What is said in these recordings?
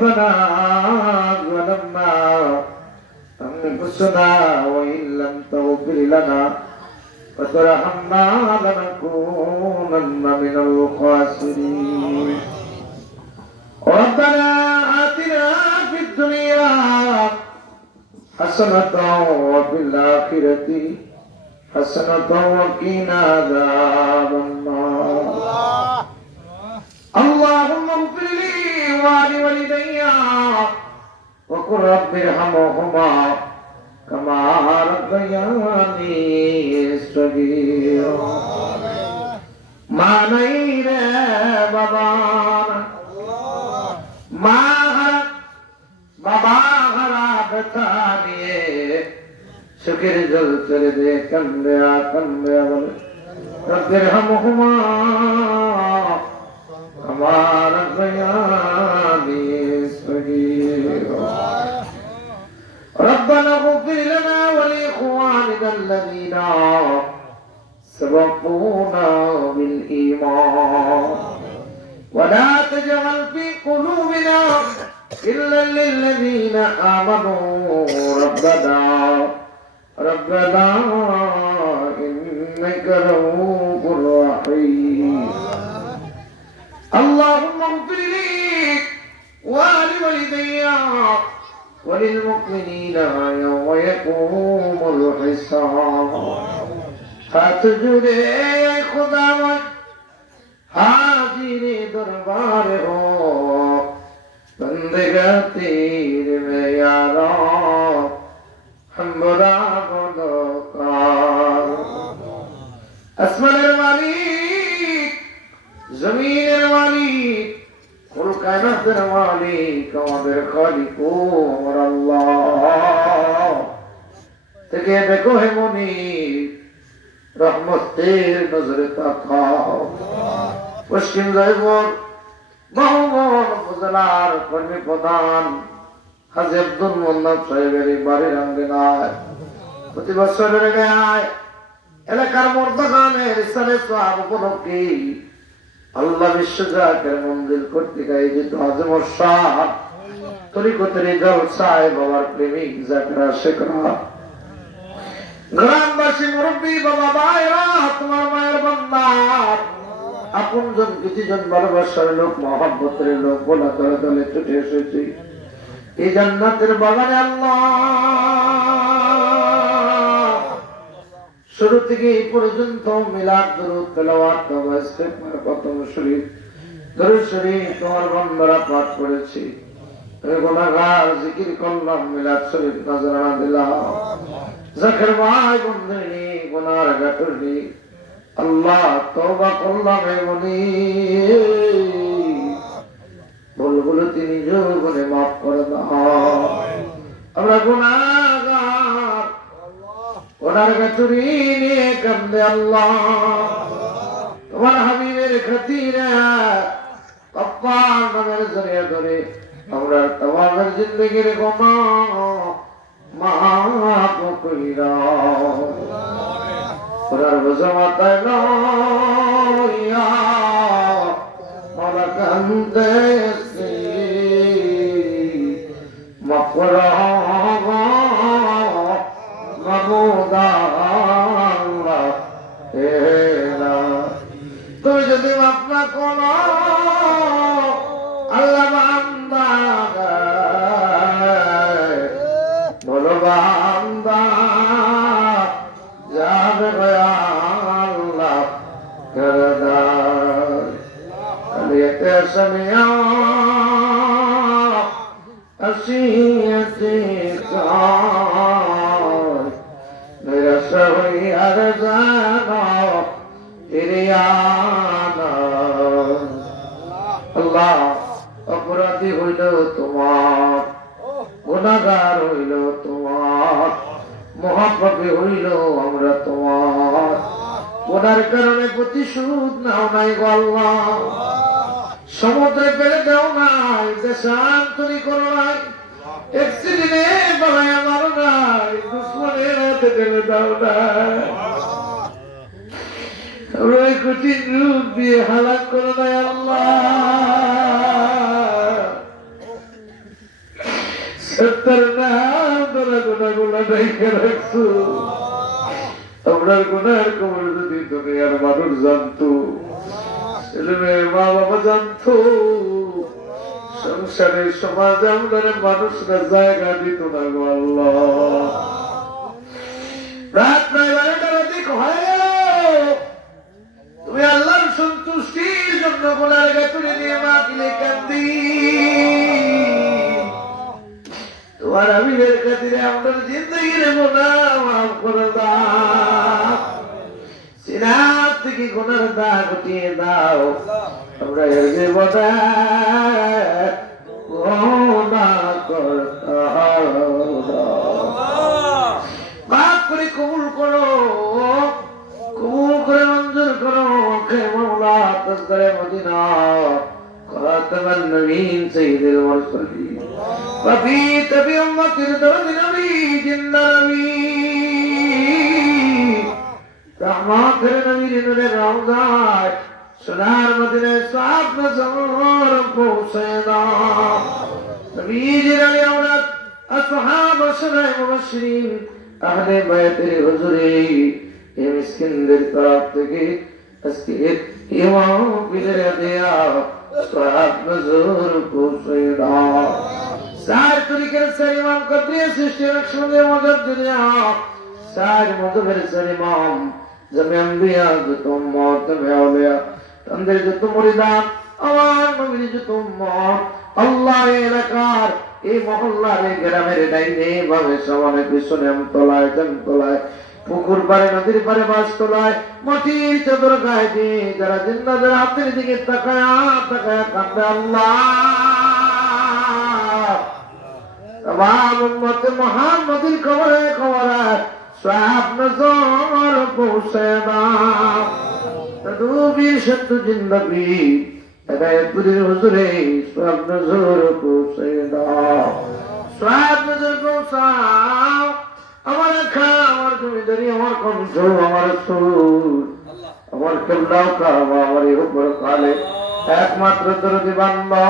ربنا ظلمنا أنفسنا وإن لم تغفر لنا وترحمنا لنكونن من الخاسرين ربنا آتنا في الدنيا حسنة وفي الآخرة حسنة وقنا عذاب النار اللهم اغفر لي ولوالدي وقل رب ارحمهما كما ربياني صغيرا মা নাই রে বাবা মা হারা বাবা হারা ব্যথা নিয়ে চোখের জল চলে দে কান্দে বলে রব্বির হামহুমা আমার রব্বায়ানি সগীরা ربنا اغفر لنا ولإخواننا الذين سبقونا بالإيمان ولا تجعل في قلوبنا إلا للذين آمنوا ربنا إنك رؤوف رحيم اللهم اغفر لي ولوالدي وللمؤمنين يوم يقوم الحساب हाथ जुड़े खुदावन हाजिर दरबार हो बंदगा तेरे में यारा हमरा बदकार अस्मानेर मालिक जमीनेर मालिक कुल कायनातेर मालिक আমাদের খালিক ও আমার আল্লাহ থেকে দেখো হে মুনিব রহমতের নজরে তাকাও পশ্চিম জয়পুর মোহাম্মদ উপজেলার কর্মী প্রধান হাজী আব্দুল মোল্লাদ সাহেবের বাড়ির আঙ্গিনায় প্রতি বছরের গায়ে এলাকার মর্দাগানের ইসালে সোহাব উপলক্ষে আল্লাহ বিশ্বজাকের মন্দির কর্তৃক আয়োজিত আজম শাহ তরিকতের জলসায় বাবার প্রেমিক জাকরা শেখরা গ্রামবাসী মুরব্বী বাবা ভাইরা তোমার মায়ের বান্দার আপনজন কিছুজন ভালোবাসার লোক মহব্বতের লোক বলা দলে দলে ছুটে এসেছি এই জান্নাতের বাগানে আল্লাহ শুরু থেকে এই পর্যন্ত মিলাদ দরুদ তেলাওয়াত নামাজ ইস্তেগফার খতম শরীফ দরুদ শরীফ তোমার বান্দারা পাঠ করেছি গুনাহগার জিকির করলাম মিলাদ শরীফ নজরানা দিলাম জাকের ভাই বন্ধুনি গুনার গাটুনি আল্লাহ তওবা করলাম হে মুনিব ভুলগুলো তিনি জীবনে মাফ করে দাও আমরা গুনাহগার গুনার গাটুনি নিয়ে কান্দে আল্লাহ তোমার হাবিবের খাতিরে কপ্পার নামের জড়িয়ে ধরে আমরা তোমার জিন্দগির গুনাহ মাফ কইরা ওরার বজমাতায় লইয়া মালা কান্দেছি মাফ করা মাবুদা আল্লাহ তেরা তুমি যদি মাফ না করো আল্লাহ বান্দা বলো বান্দা যাবে আল্লাহ করদার আলিয়াতে সামিয়া আসিয়াতে কার মেরা সহি আর জানা ইরিয়ানা আল্লাহ অপরাধী হইল তোমার গুনাহগার হইল তোমার মহাপাপী হইল আমরা তোমার গুনার কারণে প্রতিশোধ নাও নাই গো আল্লাহ সমুদ্রে ফেলে দাও নাই দেশান্তরি করো নাই অ্যাক্সিডেন্টে বানায় মারো নাই দুশ্মনের হাতে ফেলে দাও নাই আমরা কঠিন রূপ দিয়ে হালাক করো নাই আল্লাহ তার নাম তোরা গুণাগুলা রেখে রাখছো। আপনার গুনার খবর যদি দুনিয়ার মানুষ জানতো, ছেলে মেয়ের মা বাবা জানতো, সংসারের সমাজ আমাদের মানুষরা জায়গা দিত না গো আল্লাহ। রাত প্রায় 12টা রাতে হয়ে গেল, তুমি আল্লাহর সন্তুষ্টির জন্য গোলার গাতুরে নিয়ে মাতিলে কান্দি। তোমার আমিরের খাতিরে আমাদের জিন্দগির গুনাহ মাফ করে দাও, সিনাত থেকে গুনার দাগ উঠিয়ে দাও। আমরা এর জীবনে গুনাহ করতে মাফ করে কবুল করো, কবুল করে মঞ্জুর করো। হে মাওলা তাজদারে মদিনা খাতামান নবীন সাইয়্যিদুল মুরসালিন ওয়াফি তাবি উম্মতির দরদি নবী জিন্দা নবী রহমতের নবীর নূরের রওজায় সোনার মদিনায় সাত নজর পৌঁছে দাও। নবীজির আলী আওলাদ আসহাব ওয়াসহায় মুবাশশিরিন আহলে বায়তের হুজুরে এই মিসকিনদের তরফ থেকে আজকে ইমাম পীরের দেয়া সাত নজর পৌঁছে দাও। চার তরিকের চার ইমাম কদ্রিয়া সৃষ্টির একসঙ্গে মদত দুনিয়া চার মদবের চার ইমাম জমে আম্বিয়া যত উম্মত জমে আউলিয়া তাদের যত মুরিদান আমার নবীর যত উম্মত আল্লাহ এলাকার এই মহল্লার এই গ্রামের ডাইনে ভাবে সমানে পিছনে আমতলায় জামতলায় পুকুর পারে নদীর পারে বাসতলায় মাটির চাদর গায়ে দিয়ে যারা জিন্দাদের হাতের দিকে তাকায় তাকায় কাঁদে আল্লাহ तमाम उम्मत मुहम्मदी कबरे कबरे साफ नजर पहुंचेना तदूबी शब्द जिंदगी हृदयपुरी हुजूरे साफ नजर पहुंचेना साफ नजर पहुंचाओ আমার খা আমার জমিদারি আমার কণ্ঠ আমার সুর আমার কেবলাও কাবা আমার উপর কালে একমাত্র দরদি বান্দা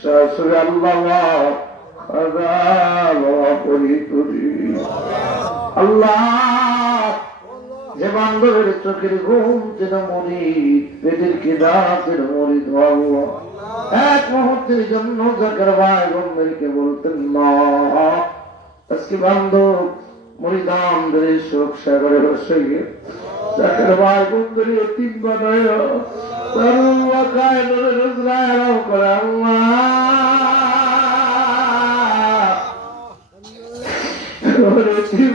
শাশুড়ি আল্লাহ খাজা বাবা করি তুরি আল্লাহ যে বান্ধবের চোখের ঘুম যেন মরি পেটের খিদা যেন মরি ধোয়া এক মুহূর্তের জন্য জাকার ভাই বন্ধুকে বলতেন না আজকে বান্ধব মরিদাম ধরে শোক সাগরে বসে গিয়ে জাকার ভাই বন্ধুর এতিম বানায় তারুল্লাহ খায় ধরে রোজগার করে আল্লাহ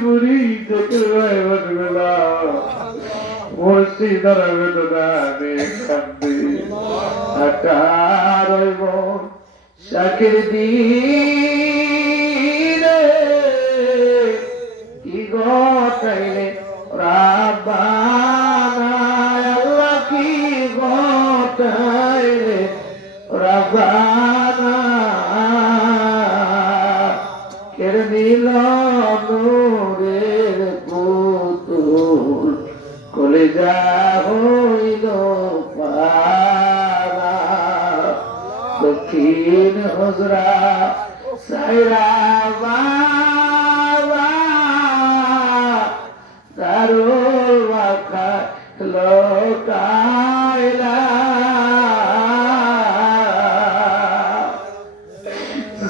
বুড়ি জাকার ভাই বলবে না মসজিদ দাঁড়াবে তো দাঁড়ে কান্দি আকার শাকির দিনে কি গটাইলে রাব্বানা আল্লাহ কি গটাইলে রাব্বানা কেড়ে নিল নূরের পুতুল কলিজা হইল পারা দক্ষিণ হুজরা সাইরা বাবা দারুল বাখা লোকাইলা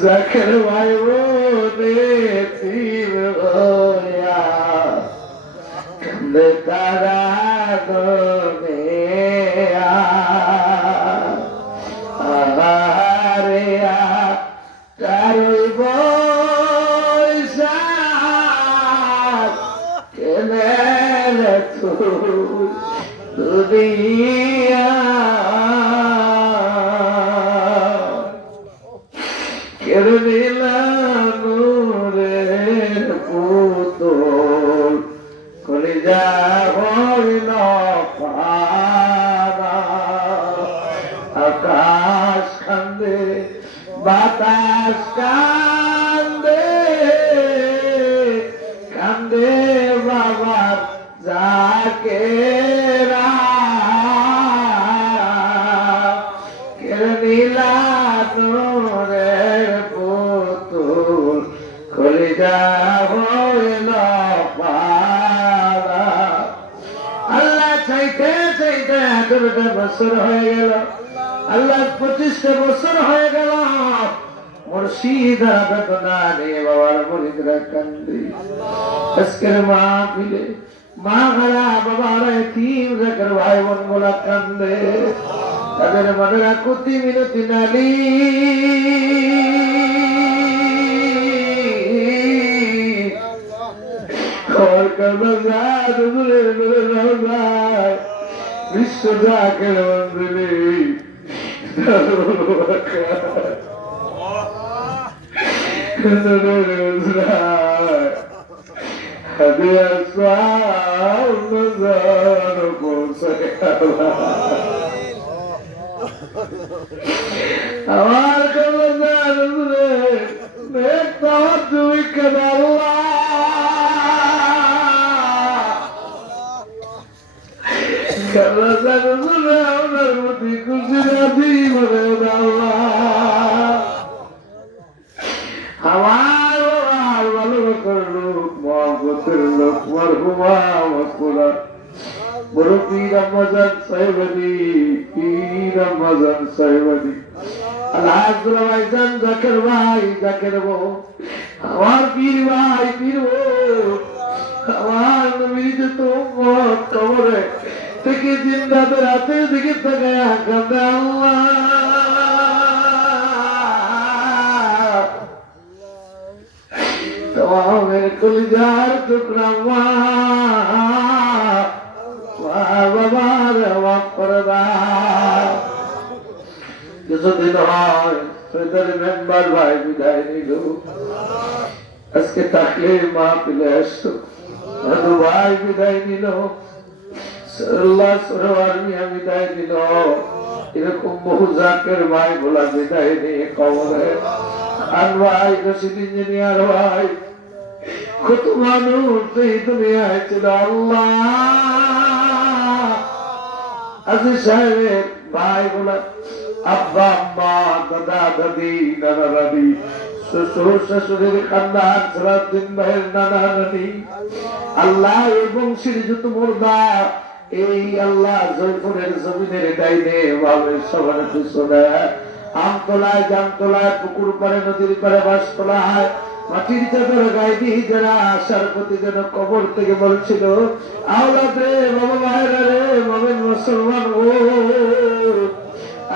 জাকের ভাই বোনে তির হইয়া কান্দে তারা দুনিয়া আহারিয়া তারই বৈশাখ কেনে তুই দুনিয়া কেড়ে নিলা নূরের পুতুল কলিজা হইল পারা আকাশ কান্দে বাতাস কান্দে কান্দে বাবার যাকে কেড়ে কলিজা হইল পালা। আল্লাহ চাইতে চাইতে 18টা বছর হয়ে গেল, আল্লাহ 25টা বছর হয়ে গেল। মুর্শিদা বেদনা নিয়ে বাবার মুরিদরা কান্দে। আজকের মাহফিলে মা হারা বাবার এতিম জাকের ভাই বোন গুলা কান্দে, তাদের মনের আকুতি মিনতি নালি খবর কান্দা বিশ্ব জাকের মন্দিরে আমার তুমি কেন আমার প্রতি খুশি রাখি আমার ভালো লোক মহব্বতের লোক মরহুমা মকুরা বড় পীর রমজান সাহেবানি, পীর রমজান সাহেবানি আলহামদুলিল্লাহ ভাইজান জাকের ভাই জাকের বউ, আমার পীর ভাই পীর বউ, আমার নবী যে তোমার কবরে থেকে জিন্দাদের হাতের দিকে তাকায় কাঁদে আল্লাহ তোমার কলিজার টুকরা মা বাবার মাফ করে দাও। কিছুদিন হয় সৈদার মেম্বার ভাই বিদায় নিল, আজকে থাকলে মা পিলে আসতো, দাদু ভাই বিদায় নিল, বিদায় দিল, এরকম বহু জাকের ভাই বলা বিদায় নিয়ে কবরে। আর ভাই রশিদ ইঞ্জিনিয়ার ভাই কত মানুষ এই দুনিয়ায় ছিল আল্লাহ। আজি সাহেবের ভাই বলা আব্বা আম্মা দাদা দাদি নানা দাদি শ্বশুর শাশুড়ির খানদান সারাদিন ভাইয়ের নানা নানি আল্লাহ এবং শ্রীযুত মুর্দা এই আল্লাহ জয়পুরের জমিনের ডাইনে বাবের সবার পিছনে আমতলায় জামতলায় পুকুর পাড়ে নদীর পাড়ে বাসতলায় মাটির চাদর গায়ে দিয়ে যারা আসার প্রতি যেন কবর থেকে বলছিল আওলাদ রে বাবা ভাইরা রে মোমেন মুসলমান ও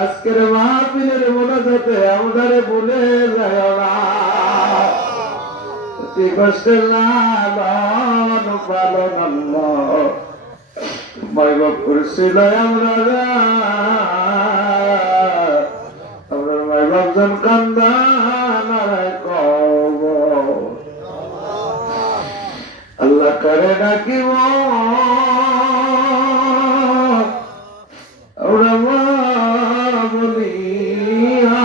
আজকের মাহফিলের মোনাজাতে আমাদের বলে যায় না অতি কষ্টের লালন পালন আল্লাহ মাই বাপ করছিল আমরা মাই বাপ জন কান্দা নারায় কব আল্লাহ করে ডাকিব আমরা মা বলিয়া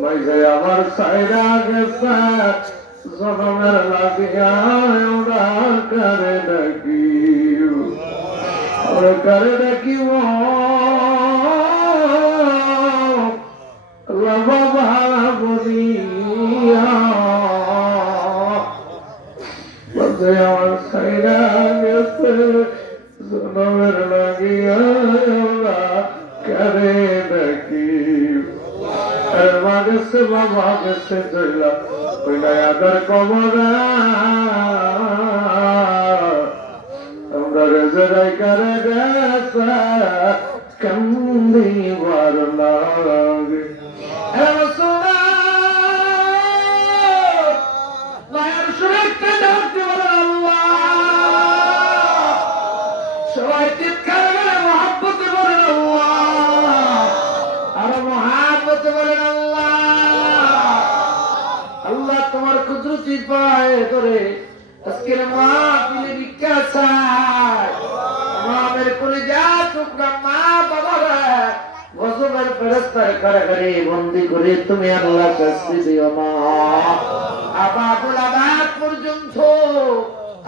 মাইজে আমার সাইরা গেছে জনমের লাগিয়া ওরা করে ডাকিব ওরা করে ডাকিব বাবা বলিয়া মাঝে আমার সাইরা গেছে জনমের লাগিয়া ওরা করে ডাকিব মা গেছে বাবা গেছে চইলা কইলা আদর কবরা আমরা রেজরাই করে গেছে কান্দিবার লাগে সবাই চিৎকার করে মহাব্বতে বলেন আর মহাব্বতে বলেন আল্লাহ তোমার কুদরতি পায় করে আজকের মাহফিলে ভিক্ষা চাই আমাদের কলিজা টুকরা মা বাবারা গজবের ফেরেশতার কারাগারে বন্দী করে তুমি আল্লাহ শাস্তি দিও না আবাদুল আবাদ পর্যন্ত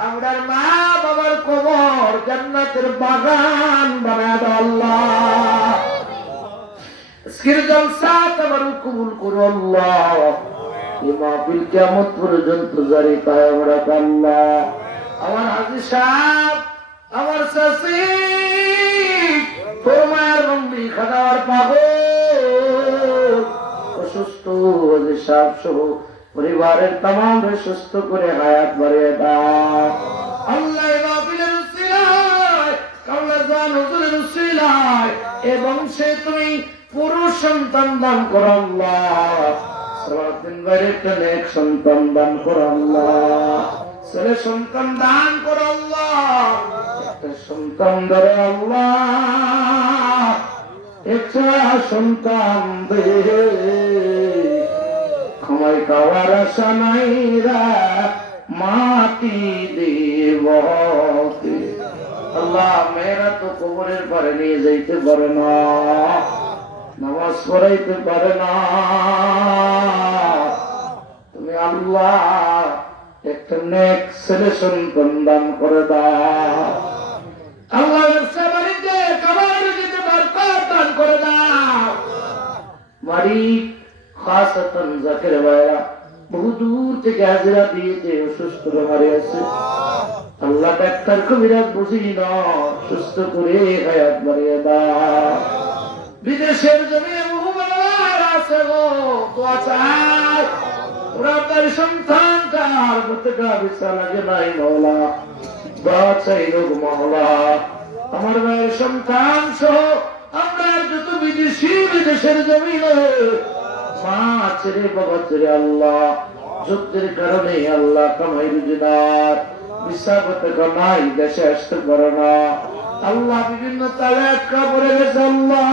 আমরার মা বাবার কবর জান্নাতের বাগান বানায় দাও আল্লাহ আজকের জলসা তোমার কবুল করো আল্লাহ এই মাহফিল কিয়ামত পর্যন্ত জারি কায়েম রাখ আল্লাহ। আমার হাজী সাহেব, আমার চাচি তোমার বন্দি খাদার পাগল অসুস্থ হাজী সাহেব সহ পরিবারের তামাম সুস্থ করে হায়াত বাড়িয়ে দাও আল্লাহ। মাহফিলের উসিলায় কামলাজান হুজুরের উসিলায় এবং সে তুমি পুরুষ সন্তান দান করো আল্লাহ। সালাউদ্দিন ভাইয়ের জন্য এক সন্তান দান করো আল্লাহ। ছেলে সন্তান দান করো আল্লাহ। একটা সন্তান ধরে আল্লাহ, একটা সন্তান দে। আমায় খাওয়ার আশা নাই রা মাটি দেব আল্লাহ। মেয়েরা তো কবরের পারে নিয়ে যাইতে পারে না, নামাজ পড়াইতে পারে না। তুমি আল্লাহ একটা নেক ছেলে সন্তান দান করে দাও আল্লাহ। ব্যবসা বাড়িতে কামার দিতে বরকত দান করে দাও। বাড়ি খাসাতান জাকের ভাইরা বহু দূর থেকে হাজিরা দিয়েছে, অসুস্থ বেমারে আছে আল্লাহ। ডাক্তার কবিরাজ বুঝি না, সুস্থ করে হায়াত বাড়িয়ে দাও। বিদেশের জমিনে বহু বাবার আছে গো, দোয়া চাই ওরা তার সন্তানটার প্রত্যেকটা বিচা লাগে নাই মওলা, দোয়া চাই লোক মওলা। আমার ভাইয়ের সন্তান সহ আমরা যত বিদেশি বিদেশের জমিনে মা ছেড়ে বাবা ছেড়ে আল্লাহ যুদ্ধের কারণে আল্লাহ কামাই রুজিনার বিশ্বাগত নাই, দেশে আসতে পারে না আল্লাহ। বিভিন্ন তালে আটকা পড়ে গেছে আল্লাহ।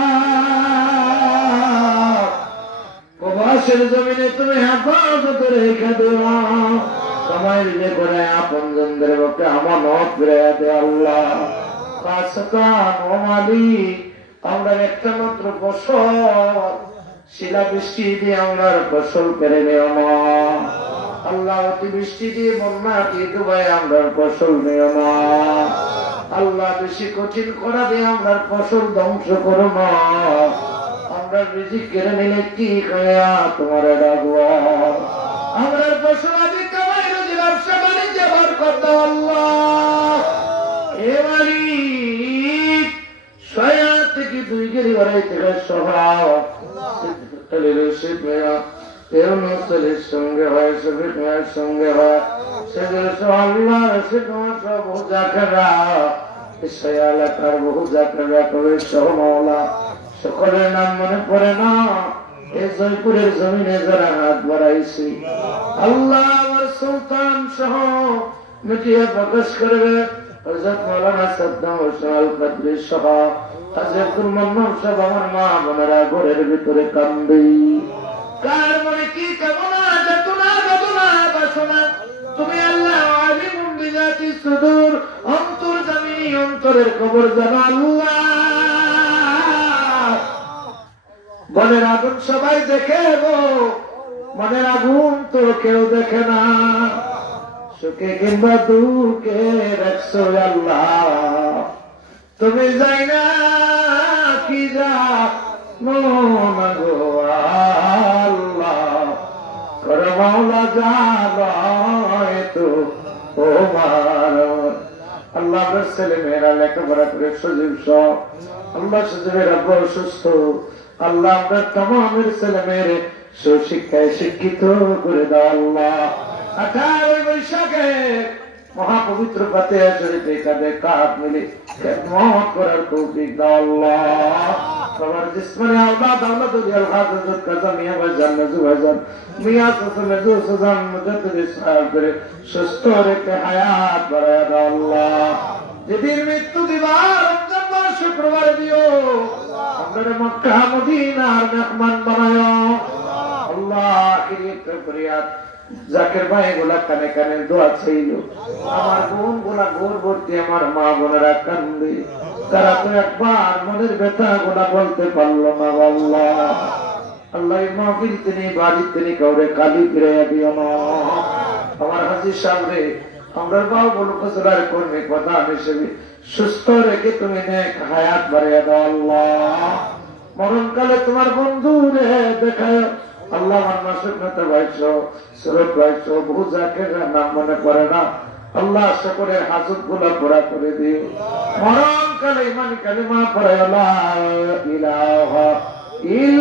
প্রবাসের জমিনে তুমি হেফাজত রেখে দেওয়া, কামাই রুজে করে আপন জনদের পক্ষে আমানত ফিরে দে আল্লাহ। খাসতান ও মালিক আমরা একটা মাত্র ফসল শিলা বৃষ্টি দিয়ে আমরা ফসল কেড়ে নেও না আল্লাহ। অতিবৃষ্টি দিয়ে বন্যা দিয়ে ডুবাই আমরা ফসল নেও না আল্লাহ। বেশি কঠিন করা দিয়ে আমরা ফসল ধ্বংস করো না। আমরা রিজিক কেড়ে নিলে কি খায়া তোমার ডাকবো। আমরা ফসল আদি কামাই রুজি ব্যবসা বাণিজ্য বরকত দাও আল্লাহ। এ মালিক ছয়া থেকে 2 গেরি বাড়াই থেকে স্বভাব ছেলের সঙ্গে হয়, শফিক ভাইয়ের সঙ্গে হয়, সেগুলো সব আল্লাহ সেগুলো সব বহু জাকেরা এলাকার বহু জাকেরা কবে সহ মাওলা। সকলের নাম মনে পড়ে না, এই জয়পুরের জমিনে যারা হাত বাড়াইছি আল্লাহ আমার সুলতান সহ মিটিয়ে প্রকাশ করবে হযরত মাওলানা সাদ্দাম হোসেন আল কাদরি সহ হাজরতুল মান্নান সব আমার মা বোনেরা ঘরের ভিতরে কান্দে। কার মনে কি কামনা যাতনা বেদনা বাসনা তুমি আল্লাহ আলিমুন বিজাতি সুদূর অন্তর জামিনী অন্তরের খবর জানা আল্লাহ। মনের আগুন সবাই দেখে গো, মনের আগুন তো কেউ দেখে না। সুখে কিংবা দুঃখে রাখছো আল্লাহ, তুমি যাই না কি যা গো আল্লাহ। কর মাওলা জানায় তো তোমার আল্লাহ। ছেলে মেয়েরা লেখাপড়া করে সজীব সব আল্লাহ, সজীবের আব্বা অসুস্থ আল্লাহ। আপনার তামামের ছেলে মেয়েরে সুশিক্ষায় শিক্ষিত করে দাও আল্লাহ। 18 বৈশাখে মহাপবিত্র ফাতিহা শরীফে কাঁধে কাঁধ মিলে খেদমত করার তৌফিক দাও আল্লাহ। সবার জিসমানে আল্লাহ দাওলাত দিয়াল হাজরত কাজা মিয়া ভাইজান নজু ভাইজান মিয়া সুসু নজু সুজান মুজাদ্দিদ সাহেব করে সুস্থ রেখে হায়াত বাড়ায়া দাও আল্লাহ। যেদিন মৃত্যু দিবা রমজান মাস শুক্রবার দিও, আমরা মক্কা মদিনার মেহমান বানায়ো আল্লাহ। আখিরাত ফরিয়াদ জাকের ভাই গোলা কানে কানে দোয়া চাইল। আমার বোন গোলা গোর ভর্তি আমার মা বোনেরা কান্দে, তারা তো একবার মনের ব্যথা গোলা বলতে পারলো না আল্লাহ। আল্লাহ মাহফিল তিনি বাড়ি তিনি কাউরে কালি ফিরে দিও না। আমার হাজির সামনে আমরা বাবু বলু ফজলার কর্মী প্রধান হিসেবে সুস্থ রেখে তুমি নেক হায়াত বাড়িয়ে দাও আল্লাহ। মরণকালে তোমার বন্ধু রে দেখায় আল্লাহ আমার মাসুকনাতে ভাইছো সুরত ভাইছো বহু জাকেররা নাম মনে পড়ে না আল্লাহ সকলের হাজত গুলা পুরা করে দিও মরণ কালে ইমান কালিমা পড়ে লা ইলাহা ইল্লাল্লাহ